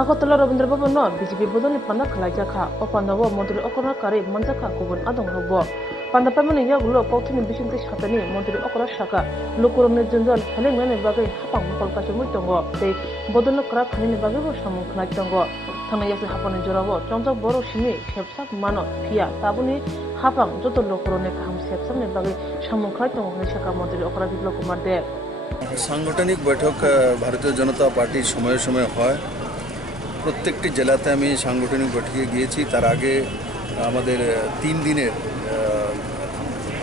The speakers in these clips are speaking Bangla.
আগরতলা রবীন্দ্র ভবন বিজেপি বদলি পান্ডা খালাইজাখা ও পান্ডাব মন্ত্রী অকরা কারি মঞ্জাখা গুবুন আদং রব পান্ডা পাইমানি ইয়াগুলো কৌথিনি বিসুন্তি সাতানি মন্ত্রী অকরা শাখা লুকুরমনি জঞ্জল হেলেংনানি বাগै হাপাং মকল কাচুমুই দङ tei বদল করা খানিনি বাগैबो samung khlai dङ थांनाय यासे हापानि जराबो चंजक बर' सिनि सेबसाक मानो फिया ताबुनि हापां जत लुकुरनि kaham सेबसाकनि बागै samung khlai dङ होननाय शाखा मन्त्री अकरा बिप्लव कुमार दे। সাংগঠনিক বৈঠক ভারতীয় জনতা পার্টির সময়ে সময়ে হয়। প্রত্যেকটি জেলাতে আমি সাংগঠনিক বৈঠকে গিয়েছি। তার আগে আমাদের 3 দিনের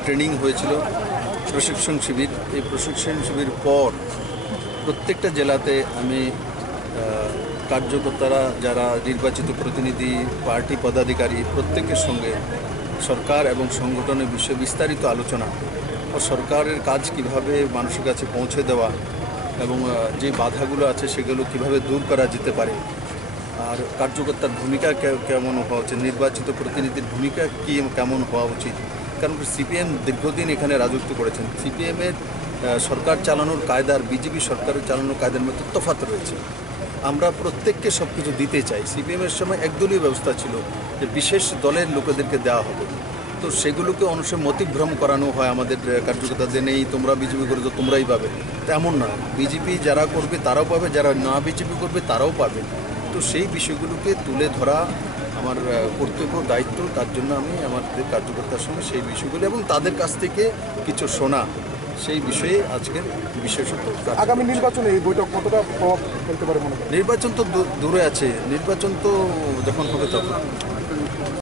ট্রেনিং হয়েছিল, প্রশিক্ষণ শিবির। এই প্রশিক্ষণ শিবির পর প্রত্যেকটা জেলাতে আমি কার্যকর্তারা যারা নির্বাচিত প্রতিনিধি, পার্টি পদাধিকারী প্রত্যেকের সঙ্গে সরকার এবং সংগঠনের বিষয়ে বিস্তারিত আলোচনা ও সরকারের কাজ কিভাবে মানুষের কাছে পৌঁছে দেওয়া এবং যে বাধাগুলো আছে সেগুলো কিভাবে দূর করা যেতে পারে, আর কার্যকর্তার ভূমিকা কেমন হওয়া উচিত, নির্বাচিত প্রতিনিধির ভূমিকা কেমন হওয়া উচিত। কারণ সিপিএম দীর্ঘদিন এখানে রাজত্ব করেছেন। সিপিএমের সরকার চালানোর কায়দার বিজেপি সরকারের চালানোর কায়দার মধ্যে তফাৎ রয়েছে। আমরা প্রত্যেককে সব কিছু দিতে চাই। সিপিএমের সময় একদলীয় ব্যবস্থা ছিল যে বিশেষ দলের লোকেদেরকে দেওয়া হবে, তো সেগুলোকে অনেক মতিভ্রম করানো হয় আমাদের কার্যকর্তাদের, নেই তোমরা বিজেপি করে তো তোমরাই পাবে, তেমন নয়। বিজেপি যারা করবে তারাও পাবে, যারা না বিজেপি করবে তারাও পাবে। তো সেই বিষয়গুলোকে তুলে ধরা আমার কর্তব্য, দায়িত্ব। তার জন্য আমি আমাদের কার্যকর্তার সঙ্গে সেই বিষয়গুলো এবং তাদের কাছ থেকে কিছু শোনা, সেই বিষয়ে আজকের বিশেষত। আগামী নির্বাচনে এই বৈঠক কতটা প্রভাব ফেলতে পারে মনে করেন? নির্বাচন তো দূরে আছে, নির্বাচন তো যখন হবে তখন।